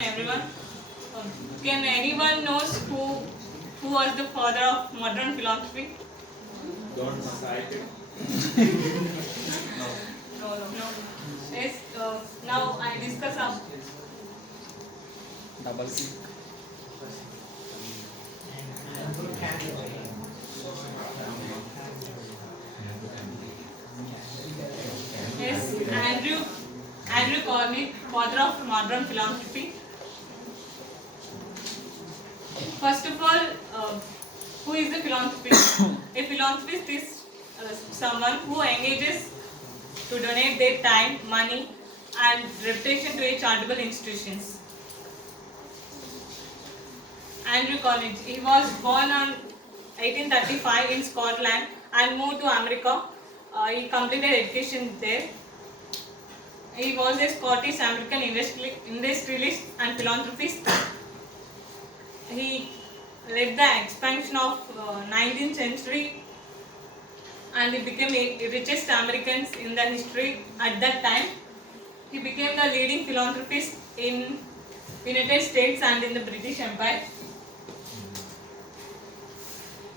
Everyone, can anyone knows who was the father of modern philosophy? Don't cite it. No. Yes. Now I discuss double C. yes Andrew Carnegie, father of modern philosophy. First of all, who is a philanthropist? A philanthropist is someone who engages to donate their time, money, and reputation to a charitable institutions. Andrew Carnegie. He was born on 1835 in Scotland and moved to America. He completed education there. He was a Scottish American industrialist and philanthropist. He led the expansion of 19th century and he became the richest Americans in the history at that time. He became the leading philanthropist in United States and in the British Empire.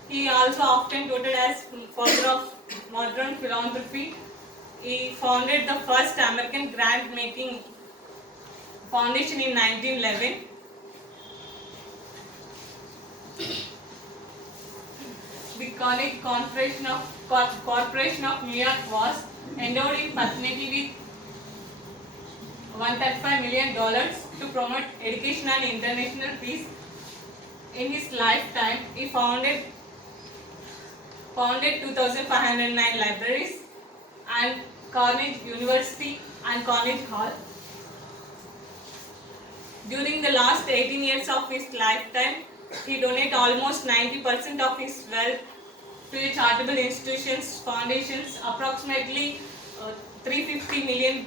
He also often quoted as father of modern philanthropy. He founded the first American grant making foundation in 1911. The Carnegie Corporation of New York was endowed in perpetuity with $135 million to promote education and international peace. In his lifetime, he founded 2,509 libraries and Carnegie University and Carnegie Hall. During the last 18 years of his lifetime, he donated almost 90% of his wealth to charitable institutions, foundations, approximately $350 million.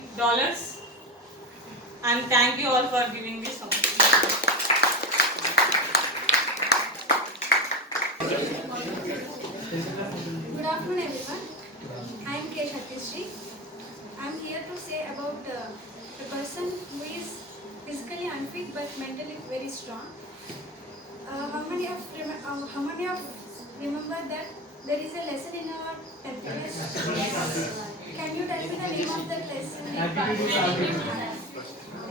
And thank you all for giving this opportunity. Good afternoon, everyone. I am K. Shatishri. I am here to say about a person who is physically unfit but mentally very strong. How many of remember that there is a lesson in our 10th class? Can you tell me the name of that lesson?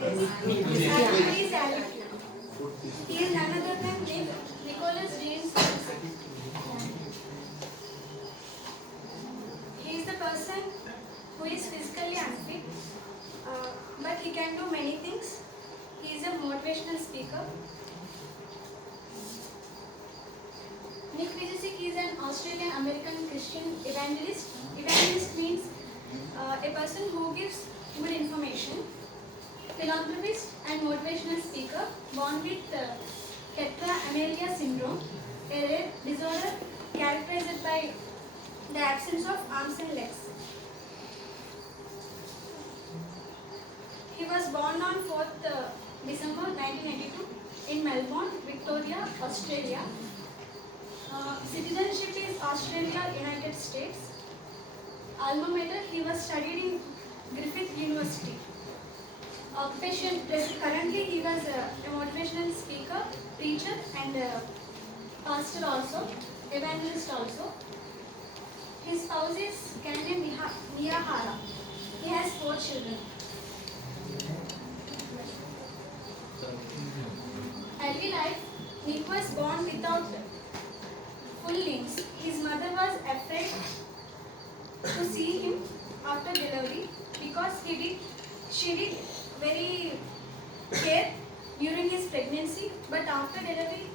Activity is attitude. He is none other than Nicholas James. He is the person who is physically unfit, but he can do many things. He is a motivational speaker. Nick Vujicic is an Australian American Christian evangelist. Evangelist means a person who gives good information. Philanthropist and motivational speaker, born with tetraamelia syndrome, a rare disorder characterized by the absence of arms and legs. He was born on 4th December 1992 in Melbourne, Victoria, Australia. Citizenship is Australia, United States. Alma mater, he was studied in Griffith University. Occupation, currently he was a motivational speaker, preacher and pastor also, evangelist also. His spouse is Candian Miyahara. He has 4 children. Early life, Nick was born without full limbs. His mother was afraid to see him after delivery because she did very care during his pregnancy, but after delivery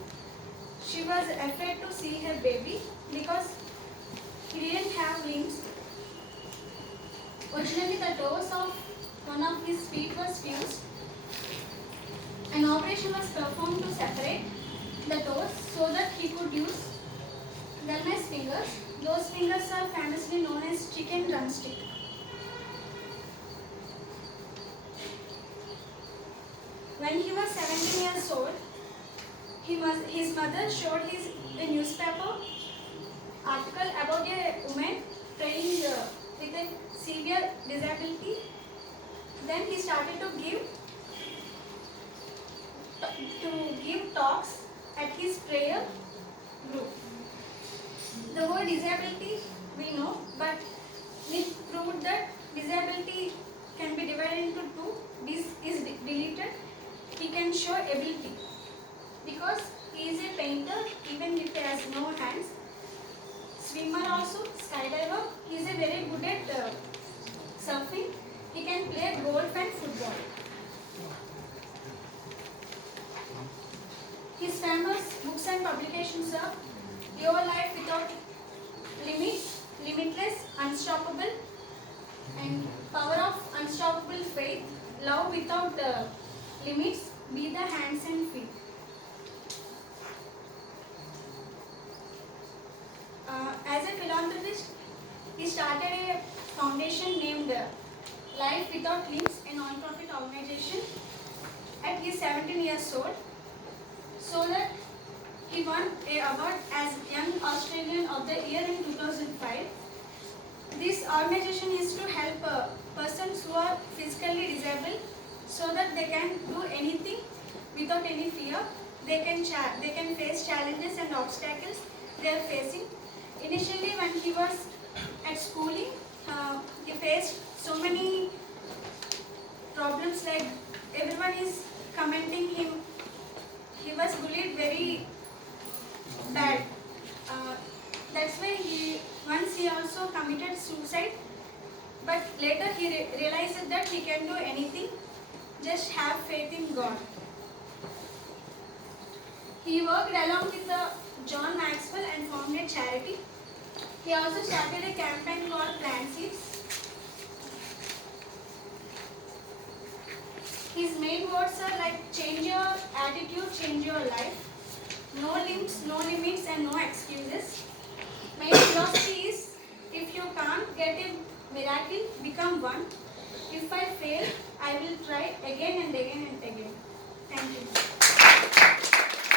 she was afraid to see her baby because he didn't have limbs. Originally the toes of one of his feet was fused. An operation was performed to separate the toes so that he could use Gallman's fingers. Those fingers are famously known as chicken drumstick. When he was 17 years old, his mother showed a newspaper article about a woman praying with a severe disability. Then he started to give to give talks at his prayer group. The word disability we know, but Nick proved that disability can be divided into two. This is deleted. He can show ability because he is a painter even if he has no hands. Swimmer also, skydiver. He is a very good at surfing. He can play golf and football. His famous books and publications are Your Life Without Limits, Limitless, Unstoppable, and Power of Unstoppable Faith, Love Without Limits, Be the Hands and Feet. As a philanthropist, he started a foundation named Life Without Limbs, a non-profit organization, at his 17 years old, so that he won an award as Young Australian of the Year in 2005. This organization is to help persons who are physically disabled so that they can do anything without any fear. They can face challenges and obstacles they are facing. Initially, when he was at schooling, he faced so many problems, like everyone is commenting him. He was bullied very bad. That's why once he also committed suicide. But later he realized that he can do anything. Just have faith in God. He worked along with John Maxwell and founded charity. He also started a campaign called Plant Seeds. His main words are like change your attitude, change your life. No limbs, no limits, and no excuses. My philosophy is, if you can't get a miracle, become one. If I fail, I will try again and again and again. Thank you.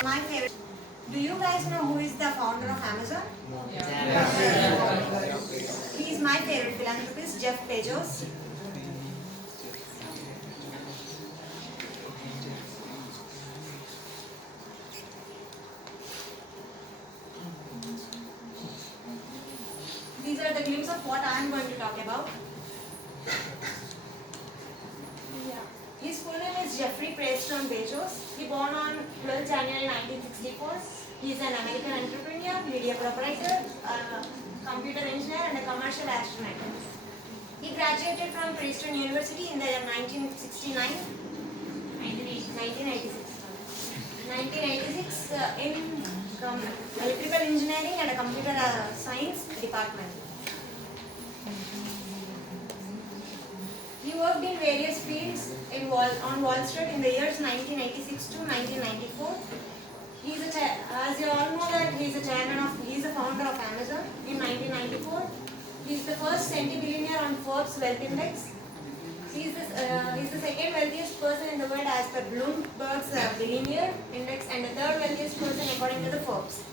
My favorite. Do you guys know who is the founder of Amazon? He is my favorite philanthropist, Jeff Bezos. These are the glimpses of what I am going to talk about. His full name is Jeffrey Preston Bezos. He born on 12 January 1964. He is an American entrepreneur, media proprietor, computer engineer, and a commercial astronaut. He graduated from Princeton University in the year 1986 in electrical engineering and a computer science department. He worked in various fields on Wall Street in the years 1986 to 1994. As you all know that he is the founder of Amazon in 1994. He is the first centibillionaire on Forbes Wealth Index. He is the second wealthiest person in the world as per Bloomberg's Billionaire Index, and the third wealthiest person according to the Forbes.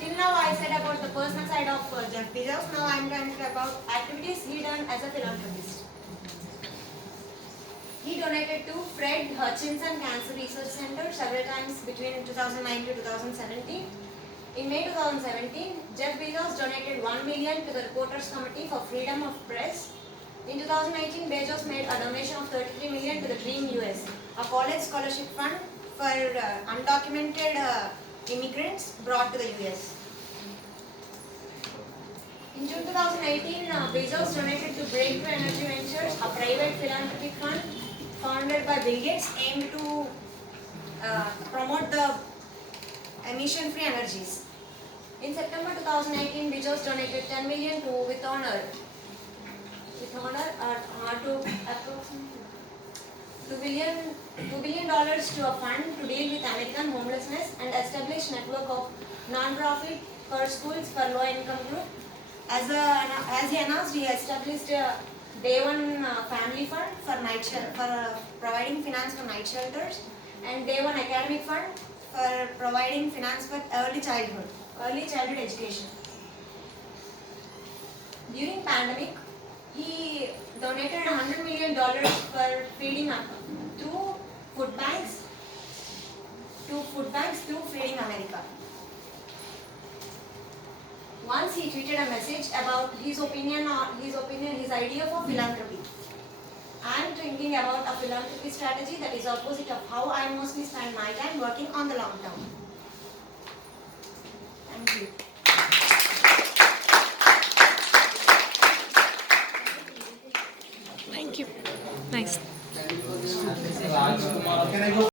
Till now I said about the personal side of Jeff Bezos. Now I am going to talk about activities he done as a philanthropist. He donated to Fred Hutchinson Cancer Research Center several times between 2009 to 2017. In May 2017, Jeff Bezos donated $1 million to the Reporters Committee for Freedom of Press. In 2018, Bezos made a donation of $33 million to the Dream US, a college scholarship fund for undocumented immigrants brought to the US. In June 2018, Bezos donated to Breakthrough Energy Ventures, a private philanthropic fund founded by Bill Gates, aimed to promote the emission-free energies. In September 2018, Bezos donated $10 million to With Honor to approximately $2 billion to a fund to deal with American homelessness and establish network of non-profit for schools for low-income group. As he announced, he established a Day One Family Fund for providing finance for night shelters, and Day One Academic Fund for providing finance for early childhood education. During pandemic, he donated $100 million for feeding up through food banks Once he tweeted a message about his idea for philanthropy. I am thinking about a philanthropy strategy that is opposite of how I mostly spend my time working on the long term. Thank you. Thank you. Nice.